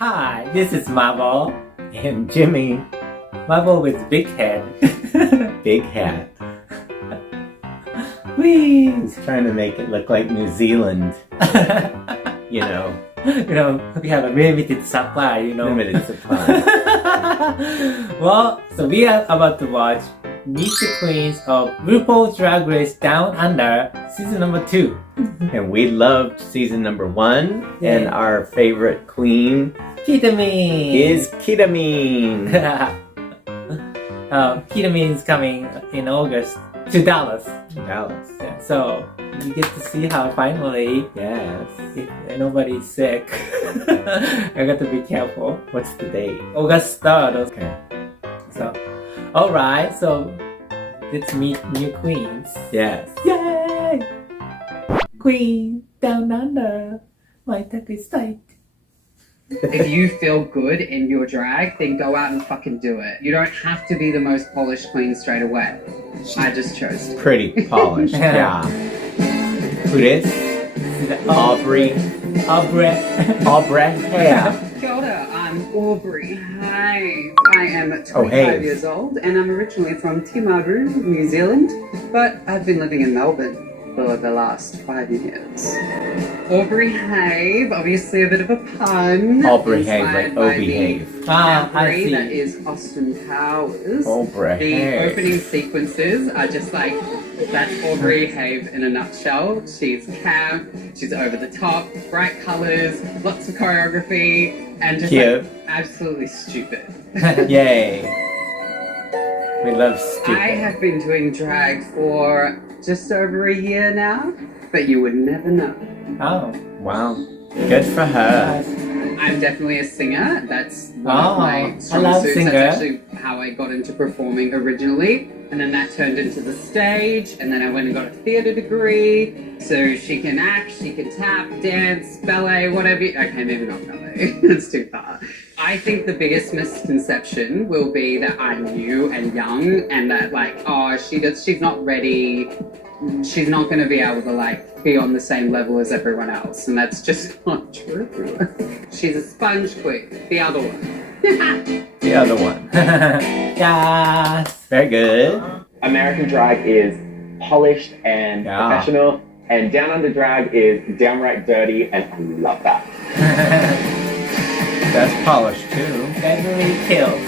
Hi, this is Mabo and Jimmy. Mabo with big head. Big hat. Whee! He's trying to make it look like New Zealand. You know, we have a limited supply, Limited supply. Well, so we are about to watch Meet the Queens of RuPaul's Drag Race Down Under, season number 2. And we loved season number 1, and our favorite queen Ketamine is Ketamine. Ketamine is coming in August to Dallas. Dallas. Yeah, so you get to see her finally. Yes. If nobody's sick. I got to be careful. What's the date? August 3rd. Okay. So, alright, so let's meet new queens. Yes. Yay! Queen down under. My tuck is tight. If you feel good in your drag, then go out and fucking do it. You don't have to be the most polished queen straight away. I just chose. Pretty polished. Yeah. Who this? Aubrey. Aubrey. Yeah. Kia ora, I'm Aubrey. Hi. I am 25 Oh, hey. years old and I'm originally from Mabo, New Zealand, but I've been living in Melbourne for the last 5 years. Aubrey Have, obviously a bit of a pun. Aubrey Have, inspired like by O-behave. I Aubrey, see. that is Austin Powers. Aubrey The Have. opening sequences are just like, that's Aubrey Have in a nutshell. She's camp, she's over the top, bright colours, lots of choreography, and just Cute. like, absolutely stupid. Yay. We love stupid. I have been doing drag for just over a year now, but you would never know. Oh. Wow. Good for her. I'm definitely a singer. That's one Oh, of my I strong love suits. singer. That's actually how I got into performing originally. And then that turned into the stage. And then I went and got a theatre degree. So she can act, she can tap, dance, ballet, whatever. Okay, maybe not ballet. That's too far. I think the biggest misconception will be that I'm new and young and that like, oh, she's not ready. She's not going to be able to like be on the same level as everyone else, and that's just not true. She's a sponge queen. The other one. The other one. Yes. Very good. American drag is polished and professional, and Down Under drag is downright dirty, and I love that. That's polished too. Beverly Kills.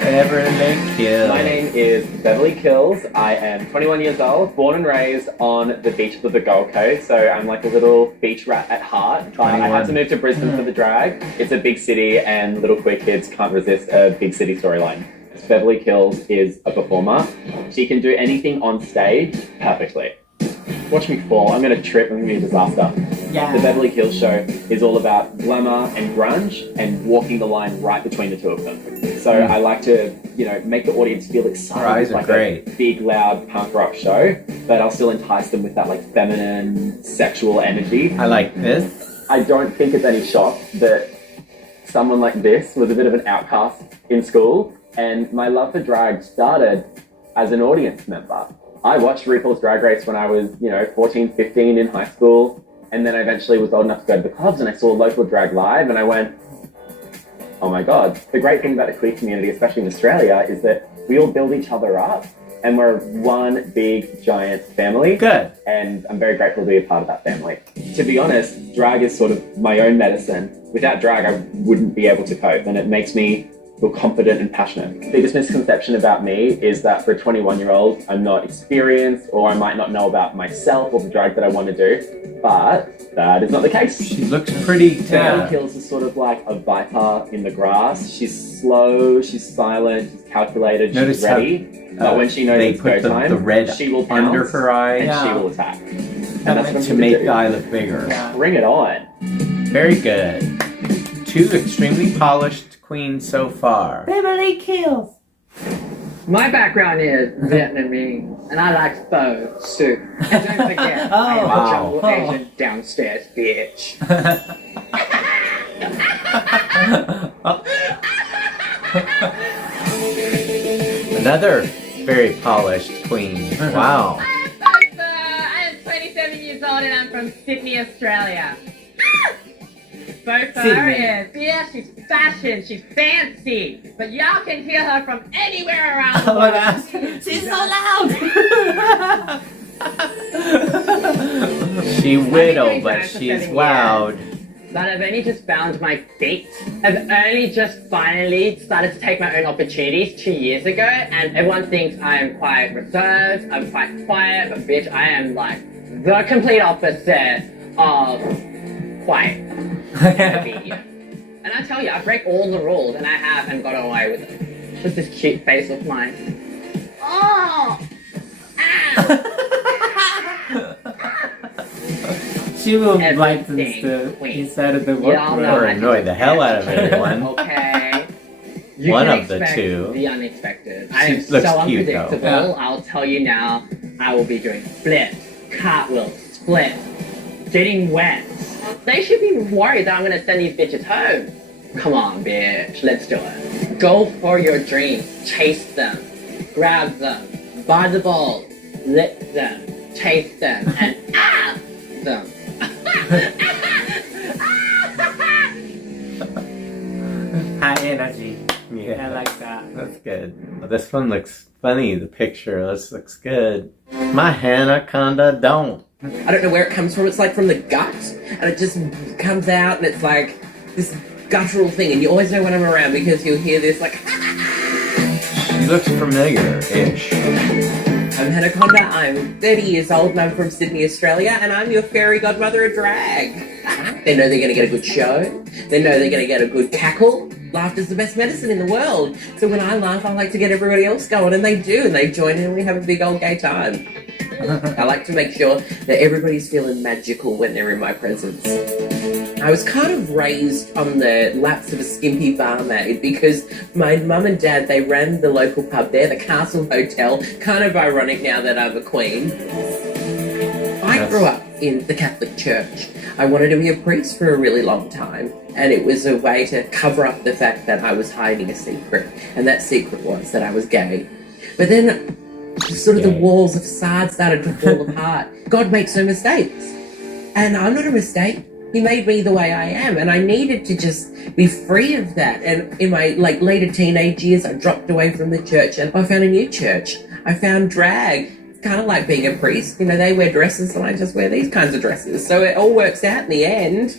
Beverly Kills. My name is Beverly Kills. I am 21 years old, born and raised on the beaches of the Gold Coast, so I'm like a little beach rat at heart. But I had to move to Brisbane for the drag. It's a big city, and little queer kids can't resist a big city storyline. Beverly Kills is a performer. She can do anything on stage perfectly. Watch me fall. I'm going to trip. I'm going to be a disaster. Yeah. The Beverly Kills show is all about glamour and grunge and walking the line right between the two of them. So I like to, make the audience feel excited. Her eyes It's are like great. a big, loud punk rock show, but I'll still entice them with that like feminine, sexual energy. I like this. I don't think it's any shock that someone like this was a bit of an outcast in school, and my love for drag started as an audience member. I watched RuPaul's Drag Race when I was, 14, 15 in high school, and then I eventually was old enough to go to the clubs, and I saw local drag live, and I went, oh my God. The great thing about the queer community, especially in Australia, is that we all build each other up, and we're one big, giant family. Good. And I'm very grateful to be a part of that family. To be honest, drag is sort of my own medicine. Without drag, I wouldn't be able to cope, and it makes me feel confident and passionate. The biggest misconception about me is that for a 21-year-old, I'm not experienced, or I might not know about myself or the drag that I want to do, but that is not the case. She looks pretty. Beverly Kills is sort of like a viper in the grass. She's slow, she's silent, she's calculated, Notice she's ready. But when she knows they it's put go time, the red she will under pounce her eye and she will attack. And that's what I'm to gonna make do. the eye look bigger. Bring it on. Very good. 2 extremely polished queens so far. Beverly Kills. My background is Vietnamese, and I like pho soup. And don't forget, I am Oh, a wow. jungle Asian downstairs bitch. Another very polished queen. Wow. I'm 27 years old and I'm from Sydney, Australia. faux fur is, yeah, she's fashion, she's fancy, but y'all can hear her from anywhere around the world. She's so loud! She whittle, but she's loud. But I've only just found my feet. I've only just finally started to take my own opportunities 2 years ago, and everyone thinks I am quite reserved, I'm quite quiet, but bitch, I am like the complete opposite of quiet. And I tell you, I break all the rules, and I have, and got away with it. With this cute face of mine. Oh! Ow! She will lighten the inside of the workroom know Or annoy the hell out of everyone. Okay. You One can of the expect two. The unexpected. I am She looks so cute, though. unpredictable. Yeah. I'll tell you now, I will be doing flips, cartwheels, splits, getting wet. They should be worried that I'm gonna send these bitches home. Come on, bitch, let's do it. Go for your dreams, chase them, grab them, buy the balls, lick them, taste them, and them. High energy. Yeah. I like that. That's good. Well, this one looks funny, the picture. This looks good. My Conda don't. I don't know where it comes from. It's like from the gut, and it just comes out, and it's like this guttural thing. And you always know when I'm around because you'll hear this like. She looks familiar-ish. I'm Conda. I'm 30 years old, and I'm from Sydney, Australia, and I'm your fairy godmother of drag. They know they're going to get a good show. They know they're going to get a good cackle. Laughter's the best medicine in the world. So when I laugh, I like to get everybody else going, and they do, and they join in, and we have a big old gay time. I like to make sure that everybody's feeling magical when they're in my presence. I was kind of raised on the laps of a skimpy barmaid because my mum and dad, they ran the local pub there, the Castle Hotel. Kind of ironic now that I'm a queen. I grew up in the Catholic Church. I wanted to be a priest for a really long time, and it was a way to cover up the fact that I was hiding a secret, and that secret was that I was gay. But then sort of the walls of facade started to fall apart. God makes no mistakes. And I'm not a mistake. He made me the way I am, and I needed to just be free of that. And in my later teenage years, I dropped away from the church, and I found a new church. I found drag. It's kind of like being a priest. You know, they wear dresses, and I just wear these kinds of dresses. So it all works out in the end.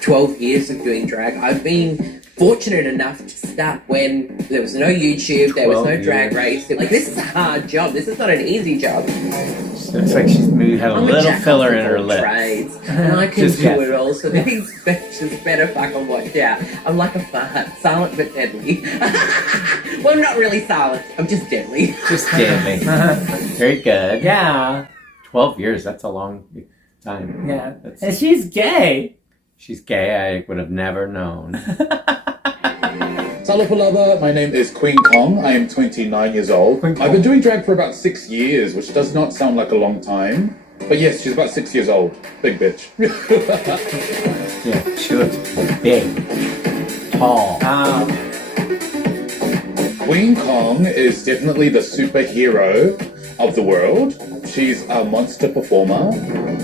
12 years of doing drag. I've been fortunate enough to start when there was no YouTube, there was no drag race. This is a hard job. This is not an easy job. Looks like she's had a little filler in her lip. Trades, and I can do it all, so these bitches better fucking watch out. I'm like a fart, silent but deadly. Well, I'm not really silent, I'm just deadly. Just deadly. Very good. Yeah. 12 years, that's a long time. Yeah. And she's gay. She's gay, I would have never known. Salapalava, my name is Queen Kong. I am 29 years old. I've been doing drag for about 6 years, which does not sound like a long time. But yes, she's about 6 years old. Big bitch. Yeah, she looks big, tall. Queen Kong is definitely the superhero of the world. She's a monster performer,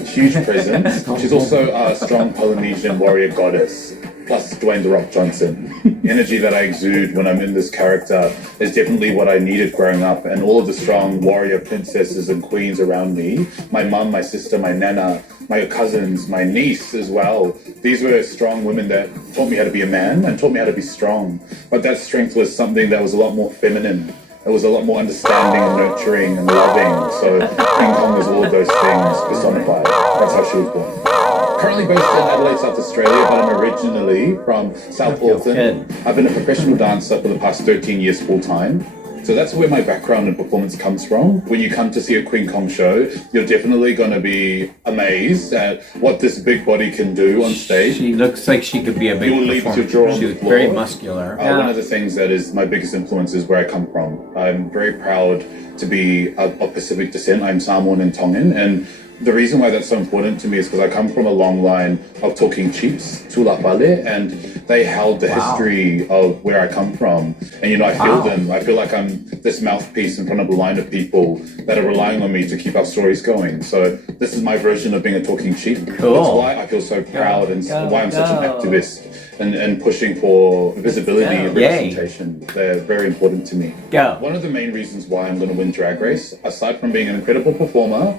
huge presence. She's also a strong Polynesian warrior goddess, plus Dwayne "The Rock" Johnson. Energy that I exude when I'm in this character is definitely what I needed growing up, and all of the strong warrior princesses and queens around me, my mum, my sister, my nana, my cousins, my niece as well. These were strong women that taught me how to be a man and taught me how to be strong. But that strength was something that was a lot more feminine. It was a lot more understanding and nurturing and loving. So Queen Kong was all of those things personified. That's how she was born. Currently based in Adelaide, South Australia, but I'm originally from South Auckland. I've been a professional dancer for the past 13 years full time. So that's where my background and performance comes from. When you come to see a Queen Kong show, you're definitely going to be amazed at what this big body can do on stage. She looks like she could be a big performer. She was very muscular. One of the things that is my biggest influence is where I come from. I'm very proud to be of Pacific descent. I'm Samoan and Tongan, and The reason why that's so important to me is because I come from a long line of talking chiefs, Tula Pale, and they held the history of where I come from. And, you know, I feel them. I feel like I'm this mouthpiece in front of a line of people that are relying on me to keep our stories going. So this is my version of being a talking chief. Cool. That's why I feel so proud and why I'm such an activist and pushing for visibility and representation. They're very important to me. One of the main reasons why I'm going to win Drag Race, aside from being an incredible performer,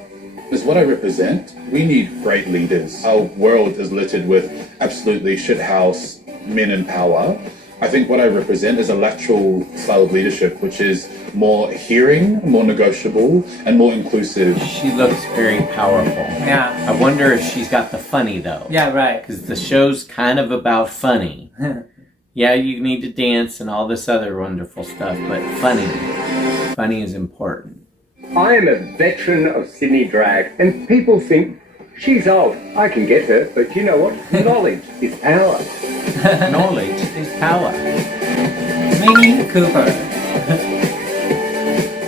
is what I represent. We need great leaders. Our world is littered with absolutely shithouse men in power. I think what I represent is a lateral style of leadership, which is more hearing, more negotiable, and more inclusive. She looks very powerful. Yeah. I wonder if she's got the funny, though. Yeah, right. Because the show's kind of about funny. Yeah, you need to dance and all this other wonderful stuff, but funny is important. I am a veteran of Sydney drag, and people think she's old. I can get her, but you know what? Knowledge is power. Knowledge is power. Minnie Cooper.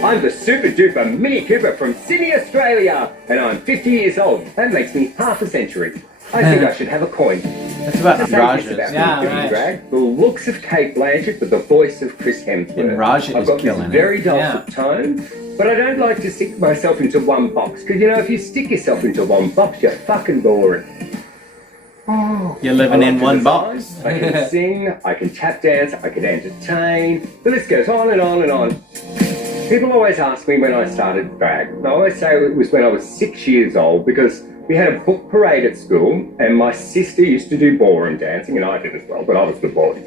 I'm the super duper Minnie Cooper from Sydney, Australia, and I'm 50 years old. That makes me half a century. I think I should have a coin. That's about Raja's. Yeah, drag. The looks of Kate Blanchett, but the voice of Chris Hemsworth. And Raja I've got this very dulcet tone, but I don't like to stick myself into one box, because you know, if you stick yourself into one box, you're fucking boring. You're living in one box. I can sing, I can tap dance, I can entertain. The list goes on and on and on. People always ask me when I started drag. I always say it was when I was 6 years old, because we had a book parade at school, and my sister used to do ballroom dancing, and I did as well, but I was the boy.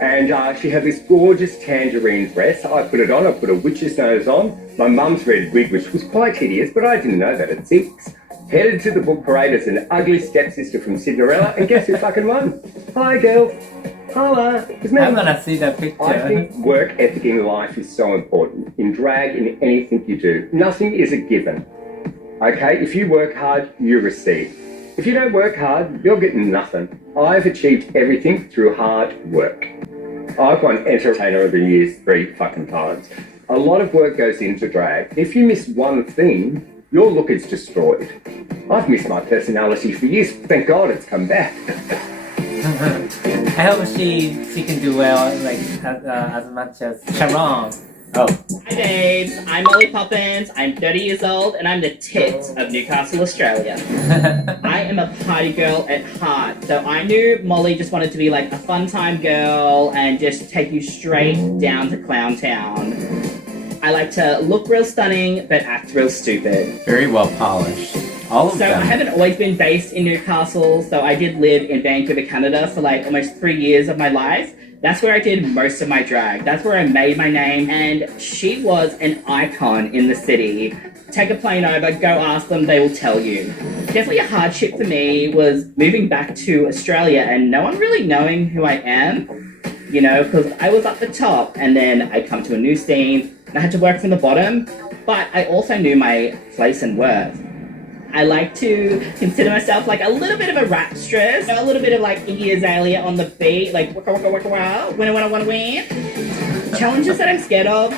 And she had this gorgeous tangerine dress. I put it on, I put a witch's nose on, my mum's red wig, which was quite hideous, but I didn't know that at 6. Headed to the book parade as an ugly stepsister from Cinderella, and guess who fucking won? Hi, girls. Holla. I'm gonna see that picture. I think work ethic in life is so important. In drag, in anything you do. Nothing is a given. Okay, if you work hard, you receive. If you don't work hard, you'll get nothing. I've achieved everything through hard work. I've won Entertainer of the Year 3 fucking times. A lot of work goes into drag. If you miss one thing, your look is destroyed. I've missed my personality for years. Thank God it's come back. I hope she can do well, like as much as Sharon. Oh. Hi babes, I'm Molly Poppinz, I'm 30 years old, and I'm the tit of Newcastle, Australia. I am a party girl at heart, so I knew Molly just wanted to be like a fun time girl and just take you straight down to Clown Town. I like to look real stunning, but act real stupid. Very well polished. All of them. I haven't always been based in Newcastle, so I did live in Vancouver, Canada for like almost 3 years of my life. That's where I did most of my drag. That's where I made my name, and she was an icon in the city. Take a plane over, go ask them, they will tell you. Definitely a hardship for me was moving back to Australia and no one really knowing who I am, you know, because I was up the top and then I come to a new scene and I had to work from the bottom, but I also knew my place and worth. I like to consider myself like a little bit of a rapstress, a little bit of like Iggy Azalea on the beat, like waka waka waka wow, win, win. Challenges that I'm scared of,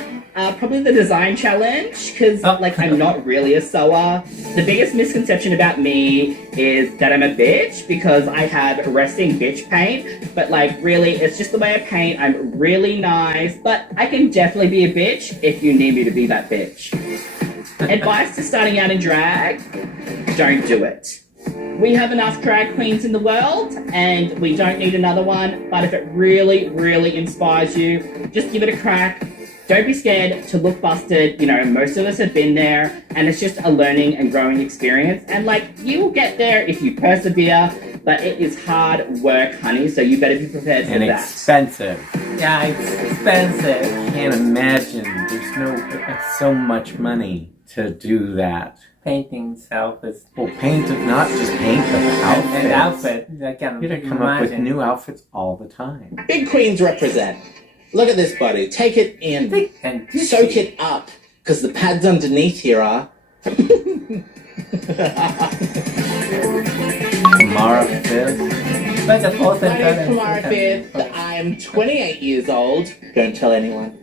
probably the design challenge, because like I'm not really a sewer. The biggest misconception about me is that I'm a bitch because I have resting bitch paint, but like really it's just the way I paint. I'm really nice, but I can definitely be a bitch if you need me to be that bitch. Advice to starting out in drag, don't do it. We have enough drag queens in the world and we don't need another one, but if it really, really inspires you, just give it a crack. Don't be scared to look busted. You know, most of us have been there and it's just a learning and growing experience. And like, you will get there if you persevere, but it is hard work, honey, so you better be prepared for that. And expensive. Yeah, it's expensive. I can't imagine. There's so much money to do that. Painting self is... Well, not just paint, but outfits. And outfit. I can you gotta come up with new outfits all the time. Big queens represent. Look at this body. Take it in. And soak it up. Because the pads underneath here are... Pomara Fifth. But the fourth My name is Pomara Fifth. I'm 28 years old. Don't tell anyone.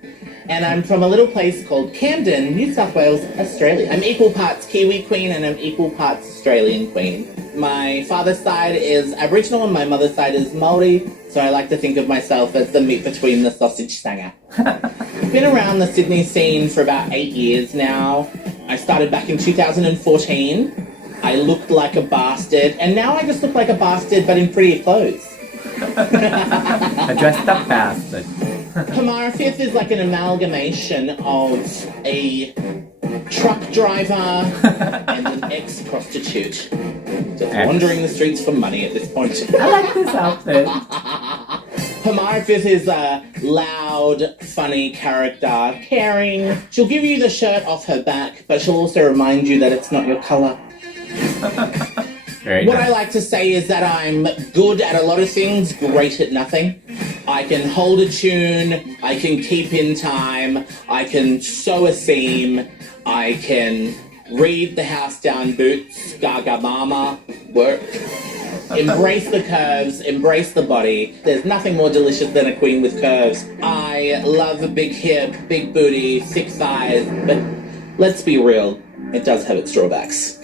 and I'm from a little place called Camden, New South Wales, Australia. I'm equal parts Kiwi queen and I'm equal parts Australian queen. My father's side is Aboriginal and my mother's side is Māori, so I like to think of myself as the meat between the sausage sanger. I've been around the Sydney scene for about 8 years now. I started back in 2014. I looked like a bastard, and now I just look like a bastard but in prettier clothes. A dressed up bastard. Pomara Fifth is like an amalgamation of a truck driver and an ex-prostitute. Just wandering the streets for money at this point. I like this outfit. Pomara Fifth is a loud, funny character, caring. She'll give you the shirt off her back, but she'll also remind you that it's not your colour. What I like to say is that I'm good at a lot of things, great at nothing. I can hold a tune, I can keep in time, I can sew a seam, I can read the house down boots, gaga mama, work. Embrace the curves, embrace the body. There's nothing more delicious than a queen with curves. I love a big hip, big booty, thick thighs, but let's be real, it does have its drawbacks.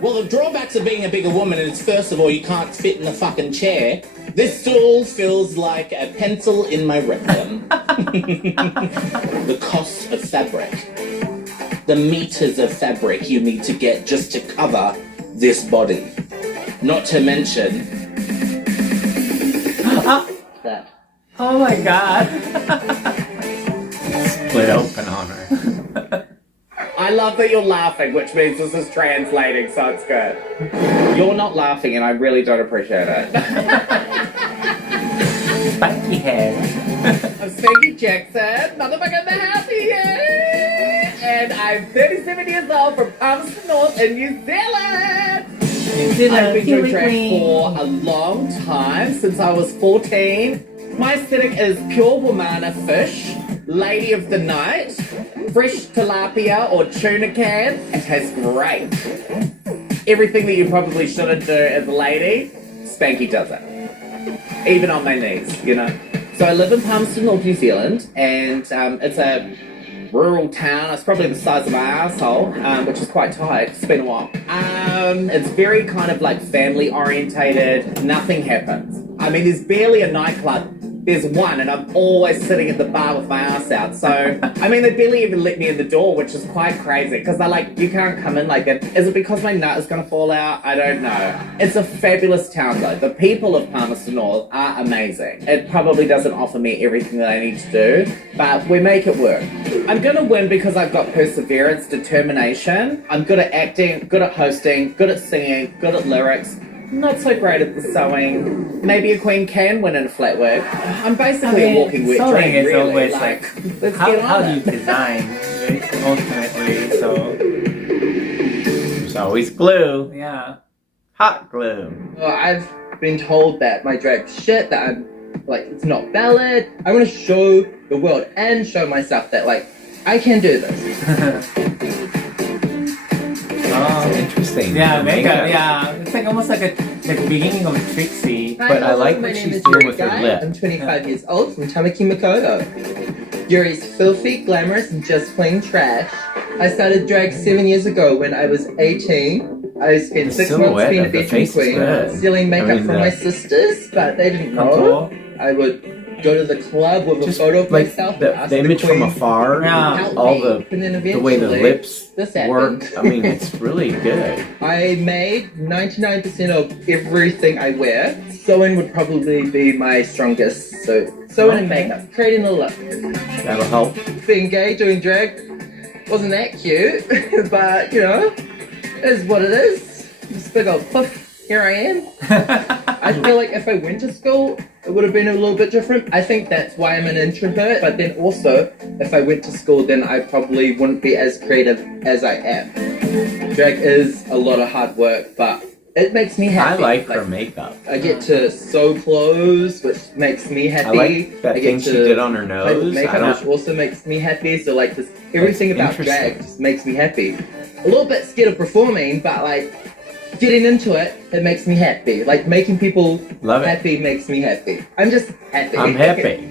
Well, the drawbacks of being a bigger woman is, first of all, you can't fit in the fucking chair. This stool feels like a pencil in my rectum. The cost of fabric. The meters of fabric you need to get just to cover this body. Not to mention... That. Oh my god. Split open on her. I love that you're laughing, which means this is translating, so it's good. You're not laughing, and I really don't appreciate it. Spiky hair. I'm Spanky Jackson, motherfucker the happy, yeah! And I'm 37 years old from Poppinz North in New Zealand! I've been doing drag for a long time, since I was 14. My aesthetic is pure womana fish, lady of the night, fresh tilapia or tuna can. It tastes great. Everything that you probably shouldn't do as a lady, Spanky does it. Even on my knees, you know. So I live in Palmerston North, New Zealand, and it's a rural town. It's probably the size of my asshole, which is quite tight. It's been a while. It's very kind of like family orientated. Nothing happens. I mean, there's barely a nightclub. There's one, and I'm always sitting at the bar with my ass out. So, I mean, they barely even let me in the door, which is quite crazy. Because they're like, you can't come in like that. Is it because my nut is going to fall out? I don't know. It's a fabulous town, though. The people of Palmerston North are amazing. It probably doesn't offer me everything that I need to do, but we make it work. I'm going to win because I've got perseverance, determination. I'm good at acting, good at hosting, good at singing, good at lyrics. Not so great at the sewing. Maybe a queen can win in a flat wig. I'm basically a walking wet sewing dream, is really. always like, like let's how get on do you it. design ultimately? So there's always glue. Yeah. Hot glue. Well, I've been told that my drag's shit, that I'm, like, it's not valid. I want to show the world and show myself that, like, I can do this. Oh, interesting. Yeah, makeup. Yeah, it's like almost like the beginning of Trixie. But I like what she's doing with her lip. I'm 25 years old from Tamaki Makaurau. Yuri's filthy, glamorous, and just plain trash. I started drag 7 years ago when I was 18. I spent 6 months being a veteran queen, stealing makeup from my sisters, but they didn't know. I would go to the club with a photo of myself. The image from afar, all the way the lips work. I mean, it's really good. I made 99% of everything I wear. Sewing would probably be my strongest. So sewing and makeup, creating a look. That'll help. Being gay, doing drag, wasn't that cute, but you know, it is what it is. Just big old poof. Here I am. I feel like if I went to school, it would have been a little bit different. I think that's why I'm an introvert, but then also, if I went to school, then I probably wouldn't be as creative as I am. Drag is a lot of hard work, but it makes me happy. I like her makeup. I get to sew clothes, which makes me happy. I like that thing she did on her nose. Makeup, which also makes me happy. So like, just everything about drag just makes me happy. A little bit scared of performing, but like, getting into it, it makes me happy. Like, making people happy makes me happy. I'm just happy. I'm happy.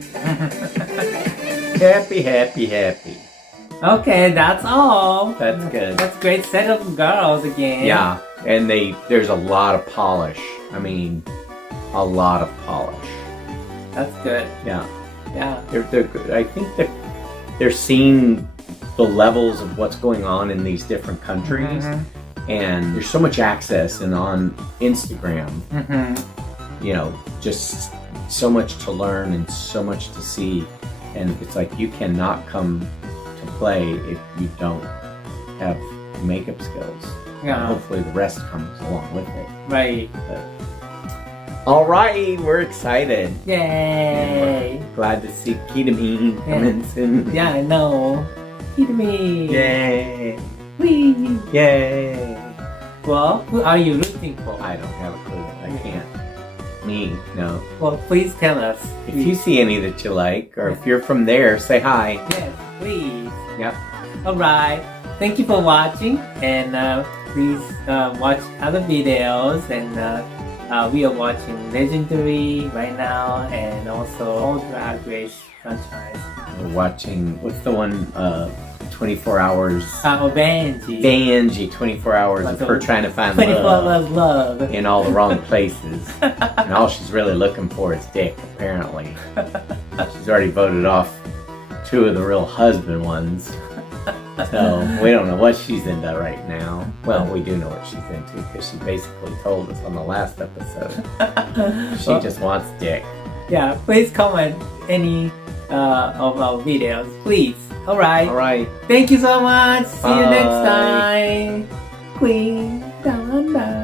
happy, happy, happy. Okay, that's all. That's good. That's a great set of girls again. Yeah, and there's a lot of polish. I mean, a lot of polish. That's good. Yeah. Yeah. They're good. I think that they're seeing the levels of what's going on in these different countries, and there's so much access, and on Instagram, you know, just so much to learn and so much to see, and it's like you cannot come to play if you don't have makeup skills. Yeah. And hopefully the rest comes along with it. Right. All right, we're excited. Yay. We're glad to see Kitami coming soon. Yeah, I know. Kitami. Yay. Whee. Yay. Well, who are you rooting for? I don't have a clue. I can't. Me, no. Well, please tell us. If you see any that you like, or if you're from there, say hi. Yes, please. Yep. Alright. Thank you for watching, and please watch other videos, and we are watching Legendary right now, and also All Drag Race franchise. We're watching, what's the one, 24 hours? Vanjie. Vanjie, 24 hours of her trying to find 24 love love. in all the wrong places. And all she's really looking for is dick, apparently. She's already voted off 2 of the real husband ones. So, we don't know what she's into right now. Well, we do know what she's into because she basically told us on the last episode. She just wants dick. Yeah, please comment any of our videos, please. Alright. Alright. Thank you so much. See you next Bye. time. Queen. Down, down.